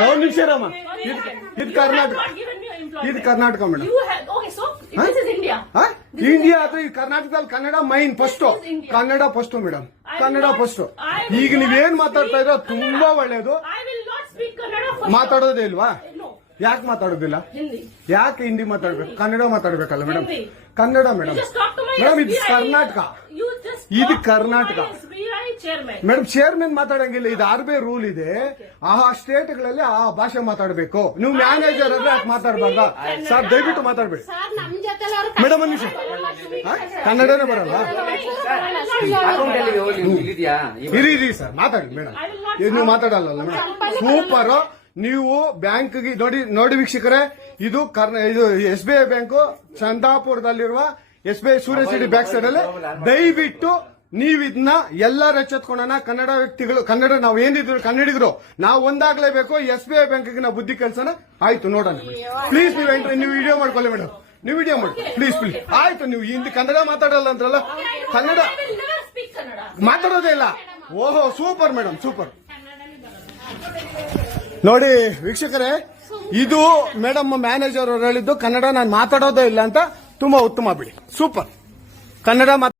ಒಂದು ನಿಮಿಷ ಇರಮ್ಮ. ಇದು ಕರ್ನಾಟಕ, ಇದು ಕರ್ನಾಟಕ ಮೇಡಮ್. ಇಂಡಿಯಾ ಅಥವಾ ಈ ಕರ್ನಾಟಕದಲ್ಲಿ Kannada main first, Kannada first madam, Kannada first. ಈಗ ನೀವೇನ್ ಮಾತಾಡ್ತಾ ಇರೋ ತುಂಬಾ ಒಳ್ಳೇದು. ಮಾತಾಡೋದೇ ಇಲ್ವಾ? ಯಾಕೆ ಮಾತಾಡೋದಿಲ್ಲ? ಯಾಕೆ ಹಿಂದಿ ಮಾತಾಡ್ಬೇಕು? ಕನ್ನಡ ಮಾತಾಡ್ಬೇಕಲ್ಲ ಮೇಡಮ್? ಕನ್ನಡ ಮೇಡಮ್. ಮೇಡಮ್ ಇದು ಕರ್ನಾಟಕ, ಇದು ಕರ್ನಾಟಕ ಮೇಡಮ್. ಚೇರ್ಮನ್ ಮಾತಾಡಂಗಿಲ್ಲ, ಇದು RBI ರೂಲ್ ಇದೆ. ಆ ಸ್ಟೇಟ್ಗಳಲ್ಲಿ ಆ ಭಾಷೆ ಮಾತಾಡಬೇಕು. ನೀವು ಮ್ಯಾನೇಜರ್ ಆದ್ರೆ ಯಾಕೆ ಮಾತಾಡ್ಬಾರ್ದ ಸರ್? ದಯವಿಟ್ಟು ಮಾತಾಡ್ಬೇಡಿ ಮೇಡಮ್. ಒಂದು ನಿಮಿಷ, ಕನ್ನಡನೇ ಬರಲ್ಲ? ಇರಿ ಸರ್, ಮಾತಾಡಿ ಮೇಡಮ್. ನೀವು ಮಾತಾಡಲ್ಲ ಮೇಡಮ್? ಸೂಪರ್. ನೀವು ಬ್ಯಾಂಕ್ಗೆ ನೋಡಿ ವೀಕ್ಷಕರೇ, ಇದು SBI ಬ್ಯಾಂಕು ಚಂದಾಪುರದಲ್ಲಿರುವ SBI ಸೂರ್ಯ ಸಿಟಿ ಬ್ಯಾಕ್ ಸೈಡ್ ಅಲ್ಲಿ. ದಯವಿಟ್ಟು ನೀವು ಇದನ್ನ ಎಲ್ಲರೂ ಎಚ್ಚೆತ್ಕೊಳ್ಳೋಣ. ಕನ್ನಡ ವ್ಯಕ್ತಿಗಳು, ಕನ್ನಡ ನಾವು ಏನಿದ್ರು ಕನ್ನಡಿಗರು ನಾವು ಒಂದಾಗ್ಲೇಬೇಕು. SBI ಬ್ಯಾಂಕ್ಗೆ ನಾವು ಬುದ್ಧಿ ಕಲ್ಸೋಣ. ಆಯ್ತು, ನೋಡೋಣ ಪ್ಲೀಸ್. ನೀವು ವಿಡಿಯೋ ಮಾಡ್ಕೊಳ್ಳಿ ಮೇಡಮ್, ನೀವು ವಿಡಿಯೋ ಮಾಡಿ ಪ್ಲೀಸ್ ಪ್ಲೀಸ್. ಆಯ್ತು, ನೀವು ಹಿಂದಿ ಕನ್ನಡ ಮಾತಾಡಲ್ಲ ಅಂದ್ರಲ್ಲ? ಕನ್ನಡ ಮಾತಾಡೋದೇ ಇಲ್ಲ. ಓಹೋ, ಸೂಪರ್ ಮೇಡಮ್, ಸೂಪರ್. ನೋಡಿ ವೀಕ್ಷಕರೇ, ಇದು ಮೇಡಮ್ ಮ್ಯಾನೇಜರ್ ಅವರು ಹೇಳಿದ್ದು ಕನ್ನಡ ನಾನು ಮಾತಾಡೋದೇ ಇಲ್ಲ ಅಂತ. ತುಂಬಾ ಉತ್ತಮ ಬಿಡಿ, ಸೂಪರ್. ಕನ್ನಡ